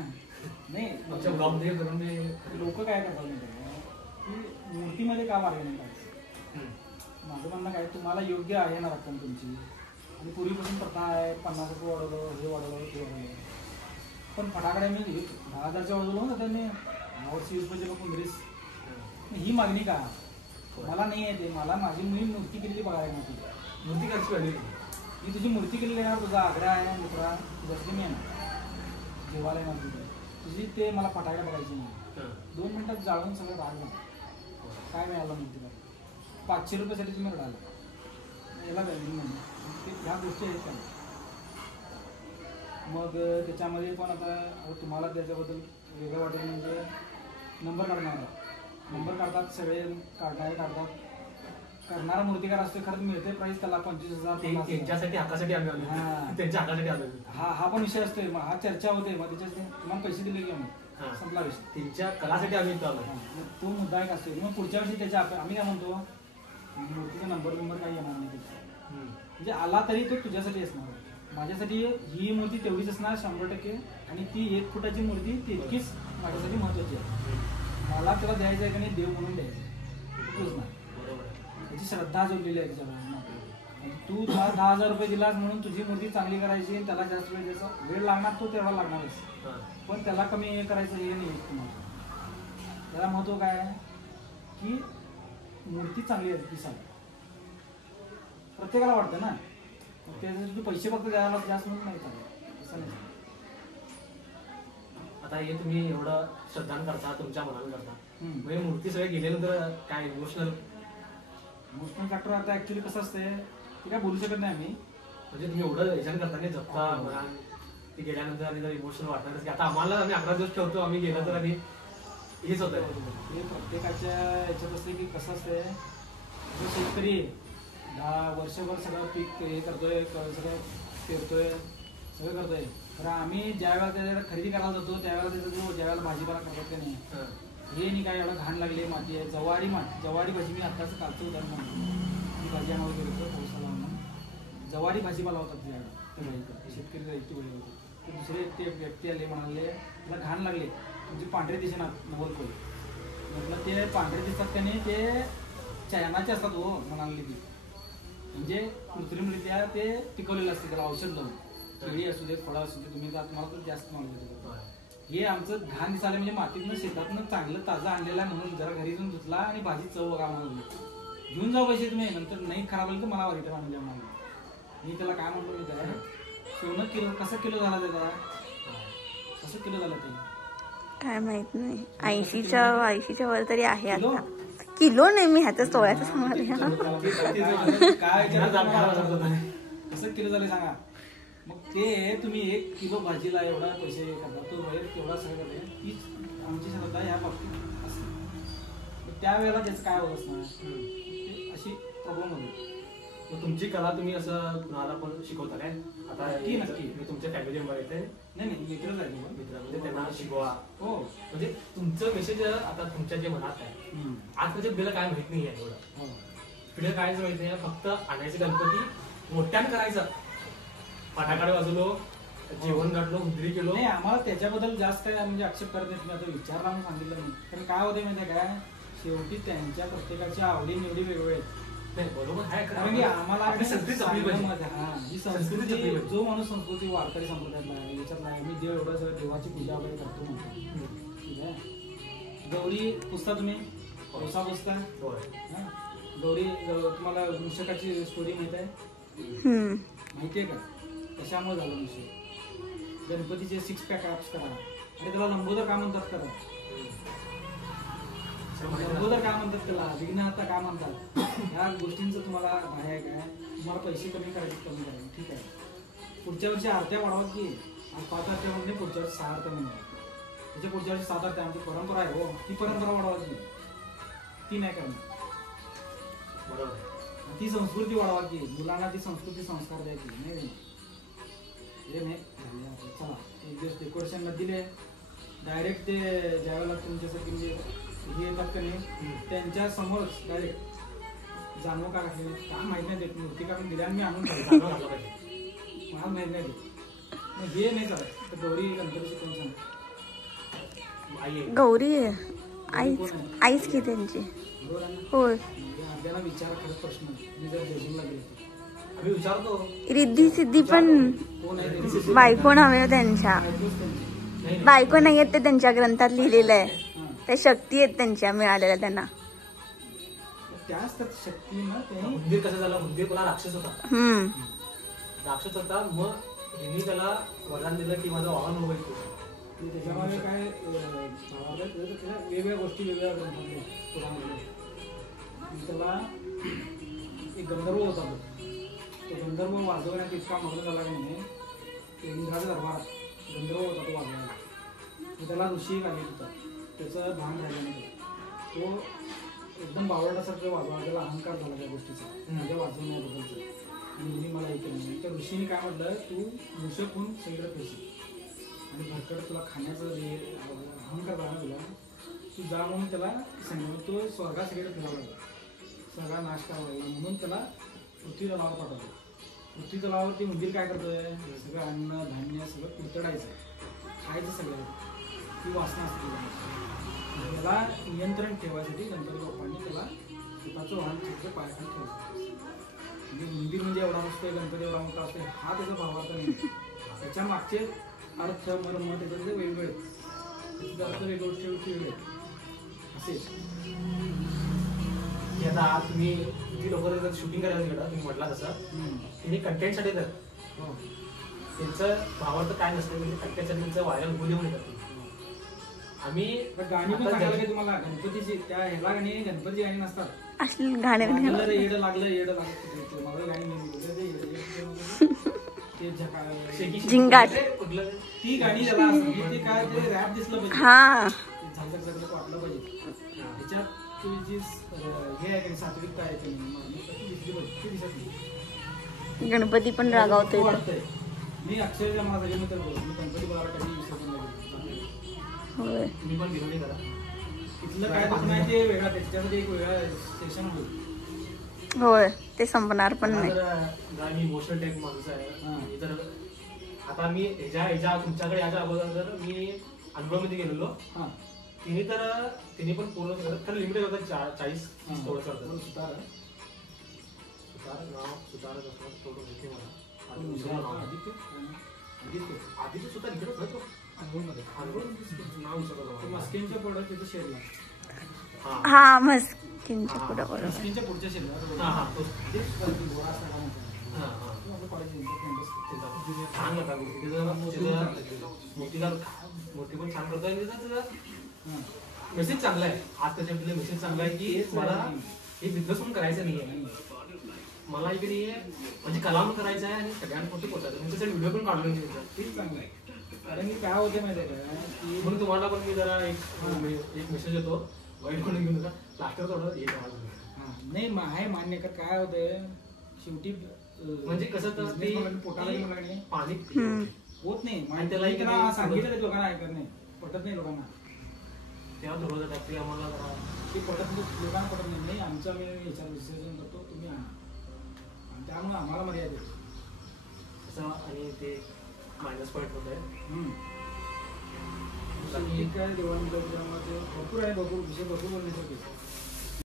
नाही आमच्या ब्लॉगमध्ये करून मी लोक काय करतात की मूर्तीमध्ये का बार्गेनिंग करायचं. माझं म्हणणं काय, तुम्हाला योग्य आहे ना रक्कम तुमची, आणि पूर्वीपासून प्रथा आहे 50 रुपये वाढवलं, हे वाढवलं, ते वाढवलं, पण फटाकडे मी 10,000च्या वाढवलं ना त्यांनी, यावर्षी 20 रुपयाचे पंधरीस. ही मागणी का मला नाही आहे. ते मला माझी मी मूर्ती केलेली बघायला नव्हती. मूर्ती करायची पाहिजे. मी तुझी मूर्ती केलेली आहे ना, तुझा आग्रह आहे मित्रा, तुझ्यासाठी मी आहे ना जेवायला येणार तुझं, तुझी ते मला फटाकडे बघायची नाही. 2 मिनिटात जाळून सगळं राग झालं. काय मिळालं मूर्तीला, 500 रुपयासाठी तुम्ही रडाला, याला व्हॅल्यू नाही. ह्या गोष्टी आहेत का. मग त्याच्यामध्ये पण आता तुम्हाला त्याच्याबद्दल वेगळं वाटेल म्हणजे नंबर काढणार आहे. नंबर काढतात सगळे, काढणारे काढतात. करणारा मूर्तिकार असतो, खरंच मिळते प्राईस त्याला 25,000. त्यांच्यासाठी हक्कासाठी आम्ही आलो. हां त्यांच्या हक्कासाठी आलो. हा पण विषय असतोय. मग हा चर्चा होते, मग त्याच्या तुम्हाला पैसे दिले की आम्ही संपला विषय. त्यांच्या कलासाठी आम्ही इथं आलो. तो मुद्दा एक असतो. मग पुढच्या वर्षी त्याच्या आम्ही काय म्हणतो, मूर्तीचा नंबर काही येणार नाही त्याचा. म्हणजे आला तरी तो तुझ्यासाठी असणार. माझ्यासाठी ही मूर्ती तेवढीच असणार 100%, आणि ती 1 फुटाची मूर्ती तितकीच माझ्यासाठी महत्वाची आहे. मला तुला द्यायचं आहे का नाही, देव म्हणून द्यायचं तूच नाही. त्याची श्रद्धा जोडलेली आहे त्याच्यावर. तू 10,000 रुपये दिलास म्हणून तुझी मूर्ती चांगली करायची, त्याला जास्त वेळ द्यायचा, वेळ लागणार तो तेवढा लागणारच, पण त्याला कमी हे करायचं हे नाही तुम्हाला. त्याला महत्व काय आहे की मूर्ती चांगली आहे दिसायला, प्रत्येकाला वाटतं ना. त्याच्यासाठी तू पैसे फक्त द्यायला जास्त म्हणून नाही चालेल, असं नाही. आता हे तुम्ही एवढं श्रद्धान करता, तुमच्या मनाने करता, म्हणजे मूर्ती सगळे गेल्यानंतर काय इमोशनल फॅक्टर. आता ऍक्च्युली कसं असते ते काय बोलू शकत नाही आम्ही. म्हणजे तुम्ही एवढं याच्याने करता नाही जपता मला ती गेल्यानंतर आणि जर इमोशनल वाटणारच की आता आम्हाला आम्ही 11 दिवस ठेवतो, आम्ही गेलं तर आम्ही हेच होत आहे. हे प्रत्येकाच्या याच्यात असते की कसं असते, शेतकरी 10 वर्षभर सगळं पीक हे करतोय, सगळं पेरतोय, सगळं करतोय. तर आम्ही ज्या वेळेला त्याच्याकडे खरेदी करायला जातो त्यावेळेला त्याचा जो ज्या वेळेला भाजीपाला करतात नाही, हे नाही काय एवढं घाण लागले, माती आहे, जवारी भाजी. मी आत्ताच कालचं उदाहरण म्हणतो. मी भाजी आणायला गेलो होतो पावसाला म्हणून, जवारी भाजीपाला होता तुझ्याकडे, शेतकरी जायची वेळ होती. तर दुसरे ते व्यक्ती आले, म्हणाले मला घाण लागले, तुमचे पांढरे दिसेनात नवलकोल. म्हटलं ते पांढरे दिसतात त्याने ते चायनाचे असतात हो म्हणाले की, म्हणजे कृत्रिमरित्या ते पिकवलेलं असते, त्याला औषध लावून. केळी असू दे, फळं असू दे, तुम्ही तुम्हाला तर जास्त नॉलेज आहे. हे आमचं घाण दिसायला म्हणजे मातीतनं शेतातनं चांगलं ताजं आणलेलं आहे म्हणून जरा घरी जाऊन धुतला आणि भाजी चव बघा म्हणून घेऊन जाऊ पैसे तुम्ही, नंतर नाही खराब आलं तर मला रिटर्न आणून द्या म्हणून. मी त्याला काय म्हणतो मी काय, सोनं किलो कसं किलो झाला त्याचा, कसं किलो झालं ते काय माहित नाही. 80च्या वर तरी आहे आता. किलो नाही, मी ह्याच तोळ्याचं सांगणार काय कसं किलो झाले सांगा. मग ते तुम्ही 1 किलो भाजीला एवढा पैसे करता, तो बाहेर तेवढा सगळं करते. तीच आमची श्रद्धा ह्या बाबतीत असते. त्यावेळेला त्याचं काय होत असणार, अशी प्रॉब्लेम होते. मग तुमची कला तुम्ही असं कुणाला पण शिकवता काय? आता नक्की मी तुमच्या फॅमिली मेंबर येते. नाही मित्रच आहे, मित्र म्हणजे त्यांना शिकवा. हो म्हणजे तुमचं मेसेज आता तुमच्या जे मनात आहे, आजकालच्या पिढीला काय माहित नाही आहे एवढं. पिढीला कायच माहित नाही, फक्त आणायचं गणपती मोठ्यानं करायचं, फटाकडे वाजवलो, जेवण गाठलो, उंदरी केलो. नाही आम्हाला त्याच्याबद्दल जास्त काय म्हणजे आक्षेप करत नाही. आता विचारला म्हणून सांगितलं नाही. पण काय होते माहिती आहे काय, शेवटी त्यांच्या प्रत्येकाच्या आवडी निवडी वेगवेगळे आहेत. बरोबर आहे, कारण आम्हाला संस्कृती संस्कृती जो माणूस संस्कृती वारकरी संप्रदायातला आहे, याच्यातला आहे. मी देव एवढं सगळं देवाची पूजा वगैरे करतो म्हणतो. ठीक आहे. गौरी पुसता तुम्ही, पैसा पुसता. गौरी तुम्हाला मूषकाची स्टोरी माहित आहे, माहितीये का कशामुळे झालं विषय. गणपतीचे 6 पॅक ॲप्स करा आणि त्याला लंबोदर का म्हणतात करा, लंबोदर का म्हणतात, त्याला विघ्नहर्ता का म्हणतात. ह्या गोष्टींचं तुम्हाला माहिती आहे काय. तुम्हाला पैसे कमी करायचे, कमी करायचे, ठीक आहे. पुढच्या वर्षी आरत्या वाढवा की, 5 आरत्या म्हणजे पुढच्या वर्षी 6 आरत्या म्हणून, त्याच्या पुढच्या वर्षी 7 आरत्या. आमची परंपरा आहे हो, ती परंपरा वाढवायची, ती नाही करणार. बरोबर. ती संस्कृती वाढवा की, मुलांना ती संस्कृती संस्कार द्यायची. नाही हे नाही चला 1 दिवस डेकोरेशनला दिले, डायरेक्ट ते ज्यावेळेला तुमच्यासाठी म्हणजे हे येतात का नाही त्यांच्या समोरच डायरेक्ट जाणवं का राखले काय माहित नाही. देत मूर्ती काढून दिल्या मी आणून पाहिजे मला माहित नाही. हे नाही चालत. तर गौरी गणपतीची कोण सांग आई आहे. गौरी आहे. आईच की त्यांची. बरोबर आहे ना? होय. अर्ध्याला विचार खरंच प्रश्न मी जर जयसिंगला गेलो तर. आम्ही विचारतो रिद्धी सिद्धी पण कोण आहे त्यांची? बायको नव्हे त्यांच्या. बायकोच त्यांची. नाही नाही. बायको नाही आहेत ते त्यांच्या ग्रंथात लिहिलेलं आहे. हां. त्या शक्ती आहेत त्यांच्या मिळालेल्या त्यांना. त्याच तर शक्ती ना ते उंदीर कसं झालं, उंदीर कोणा राक्षस होता. राक्षस होता, मग हिने त्याला वरदान दिलं की माझं वाहन उभं तू. त्याच्यामध्ये काय त्याच्या वेगवेगळ्या गोष्टी वेगवेगळ्या ग्रंथामध्ये पुराणामध्ये. आणि त्याला एक गंधर्व होता तो गंधर्व वाजवण्यात इतका मग्न झाला की नाही, इंद्राच्या दरबारात गंधर्व होता तो वाजवायला. त्याला ऋषी लागत होता, त्याचं भान राहिलं नाही. तो एकदम बावळटासारखं वाजवा, त्याला अहंकार झाला त्या गोष्टीचा, माझ्या वाजवण्याबद्दलचं. आणि हिने मला ऐकलं नाही. त्या ऋषीने काय म्हटलं, तू मूषक होऊन सगळं पैसे आणि भरकड तुला खाण्याचं जे अहंकार झाला तुला, तू जा म्हणून त्याला सांगितलं. तो स्वर्गात सगळीकडे फिरायला लागला, सगळा नाश करावा लागला. म्हणून त्याला पृथ्वी तलावर पाठवलं. पृथ्वी तलावरती मंदिर काय करतोय, सगळं अन्न धान्य सगळं कुरतडायचं, खायचं सगळं. ती वासना असते. त्याला नियंत्रण ठेवायसाठी गणपती बाप्पांनी त्याला स्वतःचं वाहन त्याच्या पायाखाली ठेवायचं. म्हणजे मंदिर म्हणजे एवढा नसतोय, गणपती एवढा मोठा असतोय, हा त्याचा भावार्थ नाही. त्याच्या मागचे अर्थ मर्म त्याचे वेगवेगळे, त्याचे अर्थ वेगवेगळे असे. आता तुम्ही जी लोक शूटिंग करायला गेलं, तुम्ही म्हटला तसं तिने कंटेंटसाठी तर त्यांचं भावार्थ काय नसतं, म्हणजे कंटेंटसाठी त्यांचं व्हायरल होऊ देऊन येतात. आम्ही गाणी पण सांगायला काय तुम्हाला, गणपतीची त्या ह्याला गाणी गणपती गाणी नसतात. असली गाणे येड लागलं मला गाणी झिंगाट. ती गाणी ज्याला असते ते काय ते रॅप दिसलं पाहिजे, हा झालं सगळं वाटलं पाहिजे. त्याच्यात जी हे आहे सात्विकता आहे ती दिसली पाहिजे, ती दिसत नाही. गणपती पण रागावतोय. वाटतंय. मी अक्षरशः मला सगळे मित्र बोलतो, मी गणपती बाबाला कधी विसरून नाही. होय. तुम्ही पण भिवणी करा. तिथलं काय दुखणं आहे ते वेगळा, त्याच्यामध्ये एक वेगळा सेशन होईल. होय, ते संपणार पण नाही. मी इमोशनल टाईप माणूस आहे. तर आता मी ह्याच्या तुमच्याकडे याच्या अगोदर जर मी अनुभवमध्ये गेलेलो, तिने पण पूर्ण खरं लिमिटेड होतं 40 थोडं करतं. सुतार थोडं माहिती मला. आदित्य सुतार इकडे होतो मस्किनच्या पुढं तिथं शेरला. हा मस्किनच्या पुढं बरोबर. मस्किनच्या पुढच्या शेरला छान होता. मूर्ती पण छान करतोय. मेसेज चांगला आहे. आज त्याच्याबद्दल मेसेज चांगला आहे की मला हे बिझनेस म्हणून करायचं नाहीये, मला इकडे म्हणजे कला म्हणून करायचं आहे आणि सगळ्यांपुरती पोहोचायचं. म्हणजे त्याचा व्हिडिओ पण काढून तेच चांगलं आहे. कारण की काय होते माहिती आहे का, की म्हणून तुम्हाला पण मी जरा एक मेसेज येतो, वाईट म्हणून घेऊन नका. लास्टर थोडं हे नाही आहे मान्य का, काय होतंय शेवटी म्हणजे कसं तर ते पोटाला पाणी होत नाही. आणि त्याला सांगितलं लोकांना ऐकत नाही, पटत नाही लोकांना. तेव्हा थोडं टाकते आम्हाला जरा ते पटत लोकांना पटत नाही. आमचं आम्ही याच्यावर विसर्जन करतो, तुम्ही आणा. आणि त्यामुळे आम्हाला मर्यादा आहे तसं. आणि ते मायनस पॉईंट होत आहे. काय देवाणमध्ये भरपूर आहे, भरपूर विषय भरपूर बोलण्यासाठी.